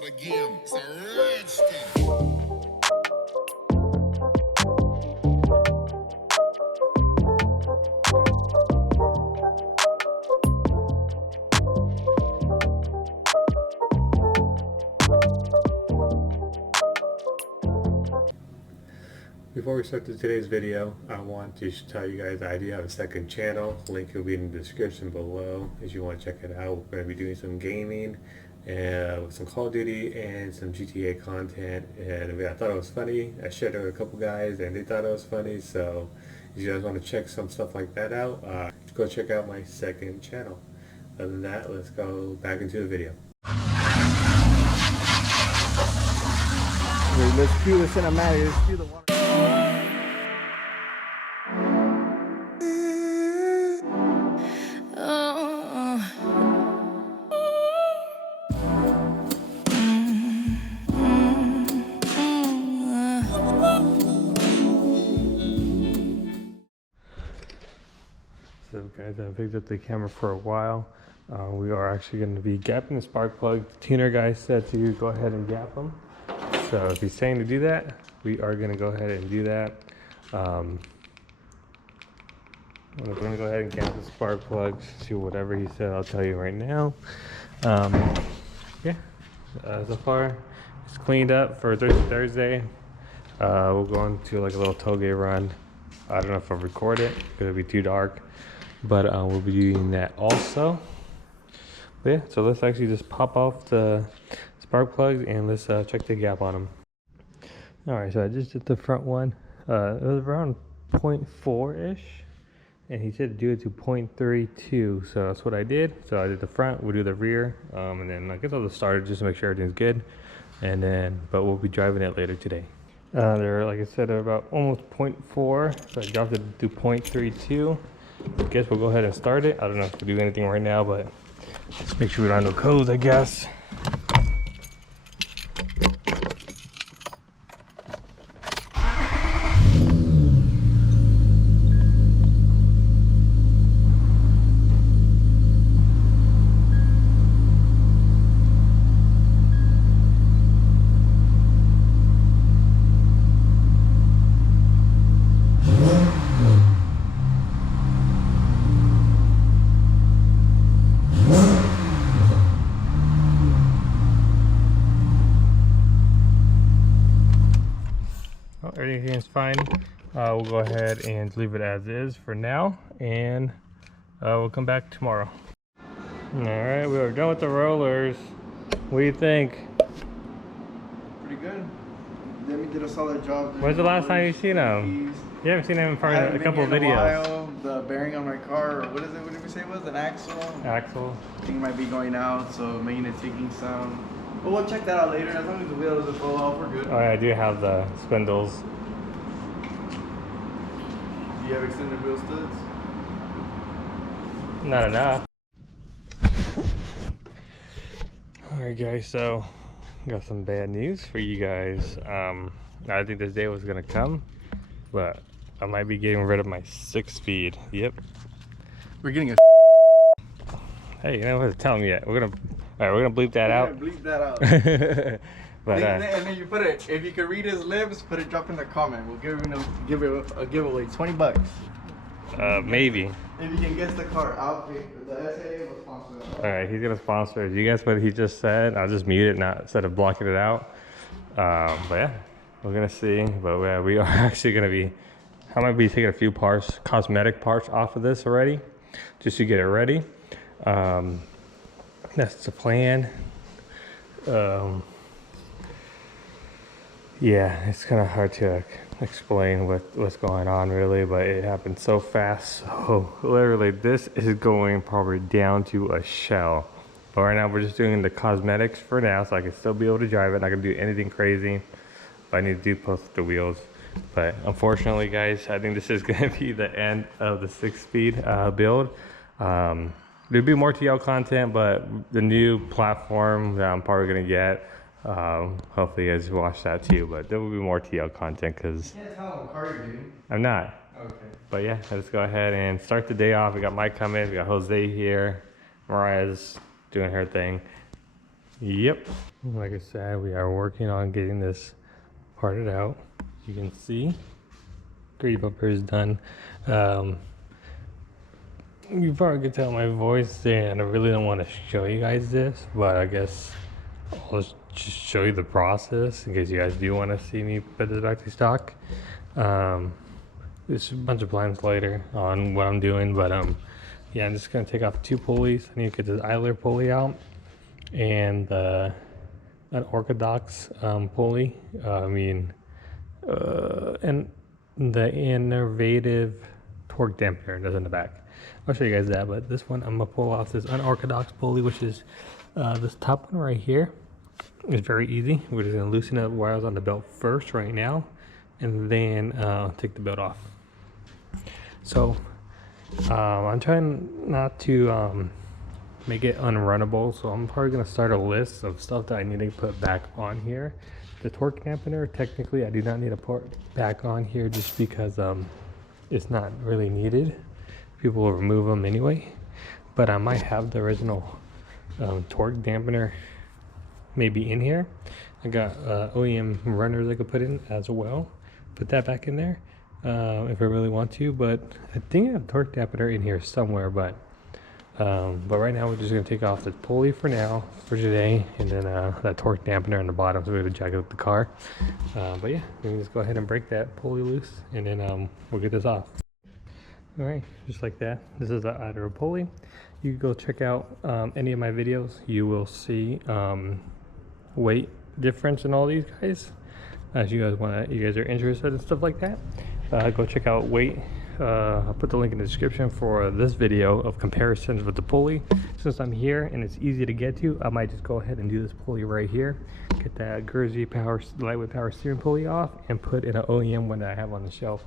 out again. It's a redskin. Before we start today's video, I want to tell you guys I do have a second channel. Link will be in the description below if you want to check it out. We're going to be doing some gaming and with some Call of Duty and some GTA content. And I thought it was funny. I shared it with a couple guys and they thought it was funny. So if you guys want to check some stuff like that out, go check out my second channel. Other than that, let's go back into the video. Let's cue the cinematic. Let's cue the water. So guys, I picked up the camera for a while. We are actually going to be gapping the spark plug. The tuner guy said to go ahead and gap them. So if he's saying to do that, we are going to go ahead and do that. We're going to go ahead and gap the spark plugs. See whatever he said, I'll tell you right now. So far it's cleaned up for Thursday. We'll go into like a little tollgate run. I don't know if I'll record it because it'll be too dark, but we'll be doing that also. But yeah, so let's actually just pop off the spark plugs and let's check the gap on them. All right, so I just did the front one. It was around 0.4-ish, and he said do it to 0.32, so that's what I did. So I did the front, we'll do the rear, and then I guess I'll just start it just to make sure everything's good, and then, but we'll be driving it later today. They're, like I said, they're about almost 0.4, so I dropped it to 0.32. I guess we'll go ahead and start it. I don't know if we'll do anything right now, but let's make sure we don't have no codes, I guess. Everything's fine. We'll go ahead and leave it as is for now, and we'll come back tomorrow. All right, we are done with the rollers. What do you think? Pretty good. Demi did a solid job. When's the last time you've seen them? You haven't seen them in probably a couple of videos. The bearing on my car, what is it? What did we say it was? An axle? Axle. I think it might be going out, so making a ticking sound. But we'll check that out later. As long as the wheel doesn't fall off, we're good. Oh, yeah, I do have the spindles. Do you have extended wheel studs? Not enough. Alright guys, so got some bad news for you guys. I think this day was gonna come, but I might be getting rid of my 6-speed. Yep. We're getting a Hey, you know what? Tell me yet. We're gonna bleep that out. Bleep that out. But and then you put it, if you can read his lips, put it, drop in the comment. We'll give it a giveaway, 20 bucks. Maybe. If you can guess the car, the SAA will sponsor that. Alright, he's gonna sponsor it. You guys what he just said? I'll just mute it instead of blocking it out. But yeah, we're gonna see. But yeah, we are actually gonna be, I might be taking a few parts, cosmetic parts off of this already, just to get it ready. That's the plan. Yeah, it's kind of hard to explain what's going on really, but it happened so fast. So literally this is going probably down to a shell. But right now we're just doing the cosmetics for now, so I can still be able to drive it. Not gonna do anything crazy, but I need to do both the wheels. But unfortunately guys, I think this is gonna be the end of the 6-speed build. There'll be more TL content, but the new platform that I'm probably gonna get, hopefully you guys watch that too, but there will be more TL content because You can't tell what car you're doing. I'm not. Okay. But yeah, let's go ahead and start the day off. We got Mike coming, we got Jose here, Mariah's doing her thing. Yep, like I said, we are working on getting this parted out. You can see grady bumper is done. You probably could tell my voice and I really don't want to show you guys this, but I guess I'll just show you the process in case you guys do want to see me put this back to stock. There's a bunch of plans later on what I'm doing, but yeah, I'm just gonna take off 2 pulleys. I need to get the idler pulley out and an orthodox pulley. And the innovative torque dampener that's in the back. I'll show you guys that, but this one I'm gonna pull off this unorthodox pulley, which is this top one right here. It's very easy. We're just gonna loosen up wires on the belt first right now, and then take the belt off. So I'm trying not to make it unrunnable, so I'm probably gonna start a list of stuff that I need to put back on here. The torque dampener, technically I do not need to put back on here just because it's not really needed. People will remove them anyway, but I might have the original torque dampener maybe in here. I got OEM runners I could put in as well. Put that back in there if I really want to, but I think I have torque dampener in here somewhere, but right now we're just gonna take off the pulley for now for today, and then that torque dampener on the bottom, so we're gonna jack up the car. But yeah, we can just go ahead and break that pulley loose, and then we'll get this off. All right, just like that. This is the idler pulley. You can go check out any of my videos. You will see weight difference in all these guys. If you guys are interested in stuff like that, go check out weight. I'll put the link in the description for this video of comparisons with the pulley. Since I'm here and it's easy to get to, I might just go ahead and do this pulley right here. Get that Guernsey lightweight power steering pulley off and put in an OEM one that I have on the shelf.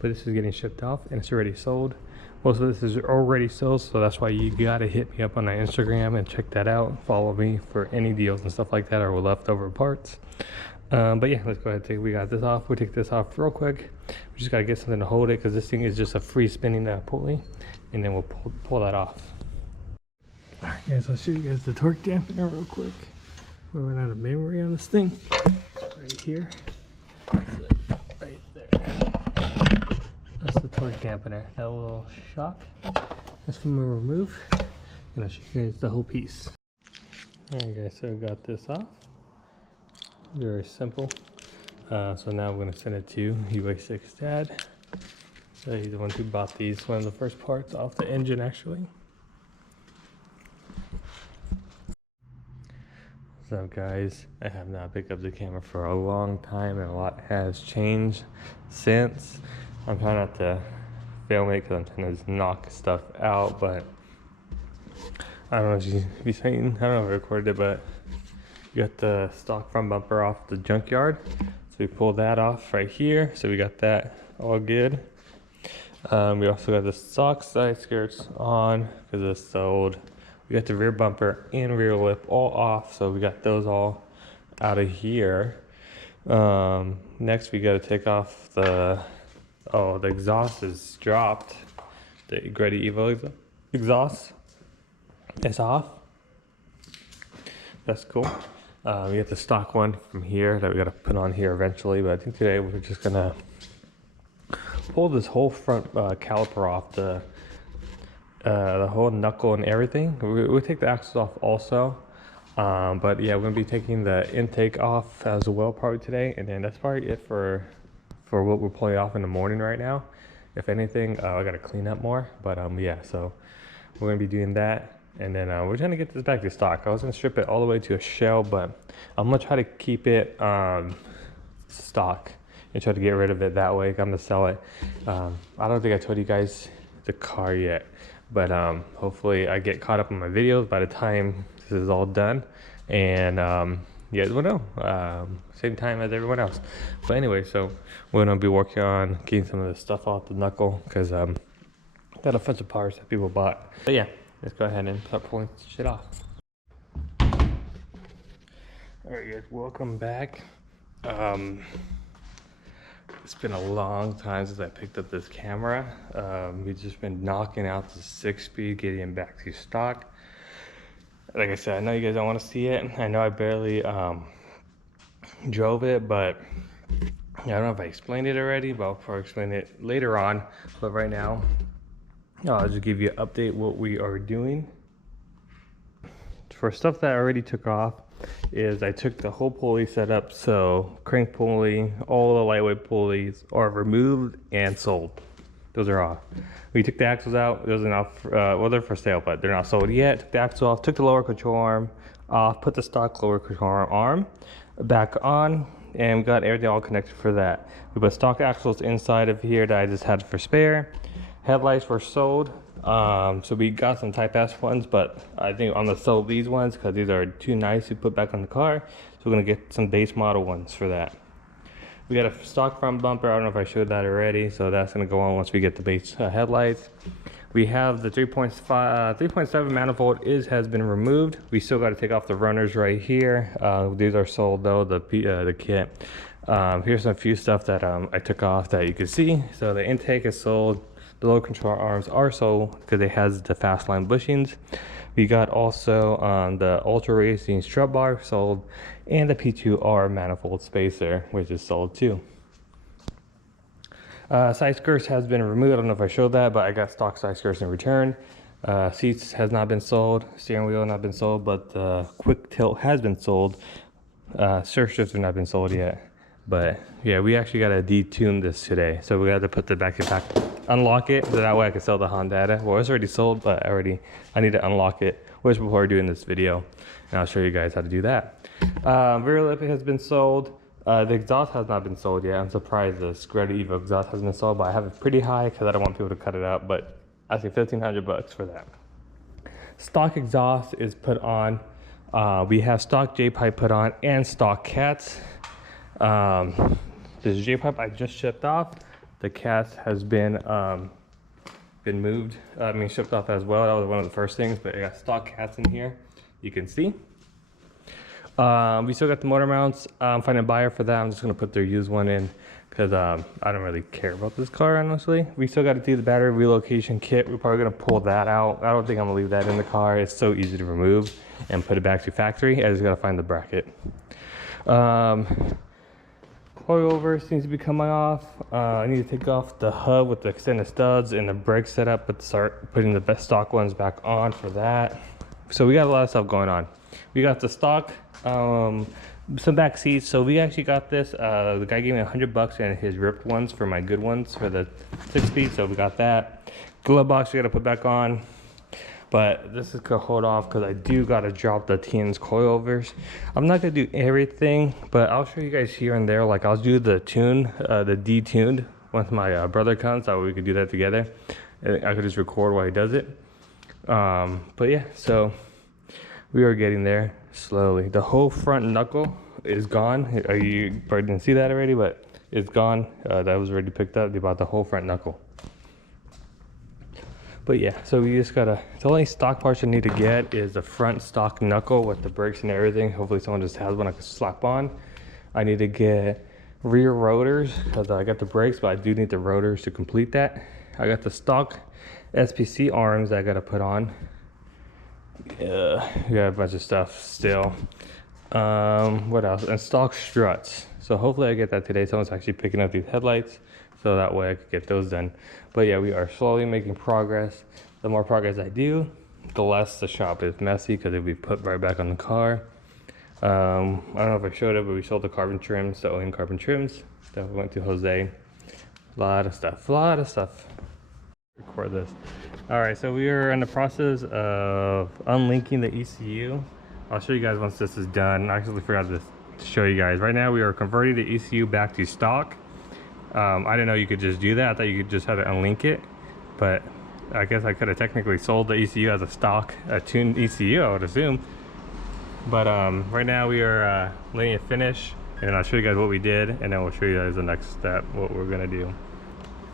But this is getting shipped off and it's already sold. Most of this is already sold, so that's why you gotta hit me up on my Instagram and check that out. Follow me for any deals and stuff like that, or leftover parts. But yeah, let's go ahead and we got this off. We'll take this off real quick. We just gotta get something to hold it because this thing is just a free spinning pulley, and then we'll pull that off. All right, guys, I'll show you guys the torque dampener real quick. We're running out of memory on this thing. Right here, right there. That's the torque dampener. That little shock. That's from a remove. And I'll show you guys the whole piece. All right, guys, so I got this off. Very simple. So now I'm going to send it to UA6 Dad. So he's the one who bought these, one of the first parts off the engine actually. What's up, guys? I have not picked up the camera for a long time and a lot has changed since. I'm trying not to film it because I'm trying to just knock stuff out, but I don't know if you've seen, I don't know if I recorded it, but you got the stock front bumper off the junkyard. So we pulled that off right here. So we got that all good. We also got the stock side skirts on because it's sold. We got the rear bumper and rear lip all off. So we got those all out of here. Next we got to take off the exhaust is dropped. The Grady Evo exhaust is off. That's cool. We get the stock one from here that we got to put on here eventually, but I think today we're just gonna pull this whole front caliper off, the whole knuckle and everything. We'll take the axles off also, but yeah, we're gonna be taking the intake off as well probably today, and then that's probably it for what we're pulling off in the morning right now. If anything, I gotta clean up more, but yeah, so we're gonna be doing that. And then we're trying to get this back to stock. I was gonna strip it all the way to a shell, but I'm gonna try to keep it stock and try to get rid of it that way. I'm gonna sell it. I don't think I told you guys the car yet, but hopefully I get caught up on my videos by the time this is all done. And you guys will know, same time as everyone else. But anyway, so we're gonna be working on getting some of this stuff off the knuckle because got a bunch of parts that people bought. But yeah. Let's go ahead and start pulling shit off. Alright guys, welcome back. It's been a long time since I picked up this camera. We've just been knocking out the 6-speed, getting back to stock. Like I said, I know you guys don't want to see it. I know I barely drove it, but I don't know if I explained it already, but I'll probably explain it later on. But right now, I'll just give you an update what we are doing. For stuff that I already took off, is I took the whole pulley setup, so crank pulley, all the lightweight pulleys are removed and sold. Those are off. We took the axles out. Those are not, well, they're for sale, but they're not sold yet. Took the axle off, took the lower control arm off, put the stock lower control arm back on, and we got everything all connected for that. We put stock axles inside of here that I just had for spare. Headlights were sold. So we got some Type S ones, but I think I'm gonna sell these ones because these are too nice to put back on the car. So we're gonna get some base model ones for that. We got a stock front bumper. I don't know if I showed that already. So that's gonna go on once we get the base headlights. We have the 3.7 manifold has been removed. We still got to take off the runners right here. These are sold though, the kit. Here's some few stuff that I took off that you can see. So the intake is sold. The lower control arms are sold because it has the fast line bushings. We got also the Ultra Racing strut bar sold, and the P2R manifold spacer, which is sold too. Side skirts has been removed. I don't know if I showed that, but I got stock side skirts in return. Seats has not been sold. Steering wheel not been sold, but the quick tilt has been sold. Surf strips have not been sold yet. But yeah, we actually got to detune this today. So we got to put the back pack, unlock it, so that way I can sell the Honda. Well, it's already sold, but I need to unlock it, which before doing this video. And I'll show you guys how to do that. Rear lip has been sold. The exhaust has not been sold yet. I'm surprised the Square Evo exhaust hasn't been sold, but I have it pretty high because I don't want people to cut it out. But I think $1,500 for that. Stock exhaust is put on. We have stock J-pipe put on and stock cats. This J-pipe I just shipped off. The cats has been moved. Shipped off as well. That was one of the first things. But I got stock cats in here. You can see. We still got the motor mounts. I'm finding a buyer for that. I'm just gonna put their used one in because I don't really care about this car, honestly. We still got to do the battery relocation kit. We're probably gonna pull that out. I don't think I'm gonna leave that in the car. It's so easy to remove and put it back to factory. I just gotta find the bracket. Coilover seems to be coming off. I need to take off the hub with the extended studs and the brake setup, but start putting the best stock ones back on for that. So we got a lot of stuff going on. We got the stock, some back seats. So we actually got this. The guy gave me $100 and his ripped ones for my good ones for the 6-speed. So we got that. Glove box we got to put back on. But this is gonna hold off because I do gotta drop the TN's coilovers. I'm not gonna do everything, but I'll show you guys here and there. Like I'll do the tune, the detuned once my brother comes. That way we could do that together. I could just record while he does it. But yeah, so we are getting there slowly. The whole front knuckle is gone. You probably didn't see that already, but it's gone. That was already picked up. They bought the whole front knuckle. But yeah, so we just gotta, the only stock parts I need to get is the front stock knuckle with the brakes and everything. Hopefully someone just has one I can slap on. I need to get rear rotors because I got the brakes, but I do need the rotors to complete that. I got the stock SPC arms that I gotta put on. We got a bunch of stuff still. What else? And stock struts. So hopefully I get that today. Someone's actually picking up these headlights, so that way I could get those done. But yeah, we are slowly making progress. The more progress I do, the less the shop is messy because it'll be put right back on the car. I don't know if I showed it, but we sold the carbon trims, the OEM carbon trims that went to Jose. A lot of stuff. Record this. All right, so we are in the process of unlinking the ECU. I'll show you guys once this is done. I actually forgot to show you guys. Right now we are converting the ECU back to stock. I didn't know you could just do that. I thought you could just have to unlink it, but I guess I could have technically sold the ECU as a stock, a tuned ECU, I would assume. But right now we are letting it finish, and I'll show you guys what we did, and then we'll show you guys the next step, what we're gonna do.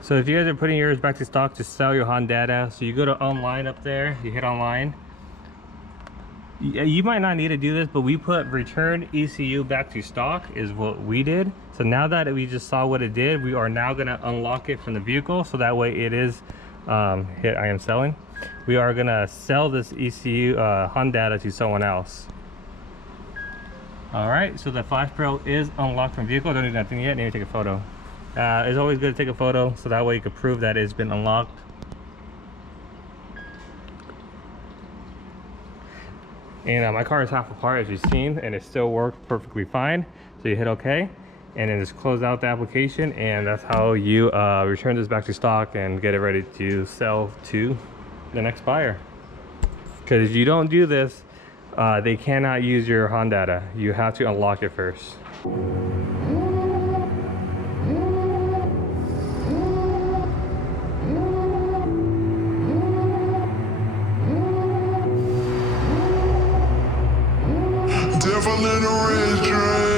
So if you guys are putting yours back to stock to sell your Honda, so you go to online up there, you hit online. You might not need to do this, but we put return ECU back to stock is what we did. So now that we just saw what it did, we are now gonna unlock it from the vehicle, so that way it is hit I am selling. we are gonna sell this ECU Honda to someone else. All right, so the Flash Pro is unlocked from vehicle. Don't do nothing yet. Need to take a photo. It's always good to take a photo, so that way you can prove that it's been unlocked. And my car is half apart, as you've seen, and it still works perfectly fine. So you hit OK, and then just close out the application, and that's how you return this back to stock and get it ready to sell to the next buyer. Because if you don't do this, they cannot use your Honda. You have to unlock it first. Devil in a red dress.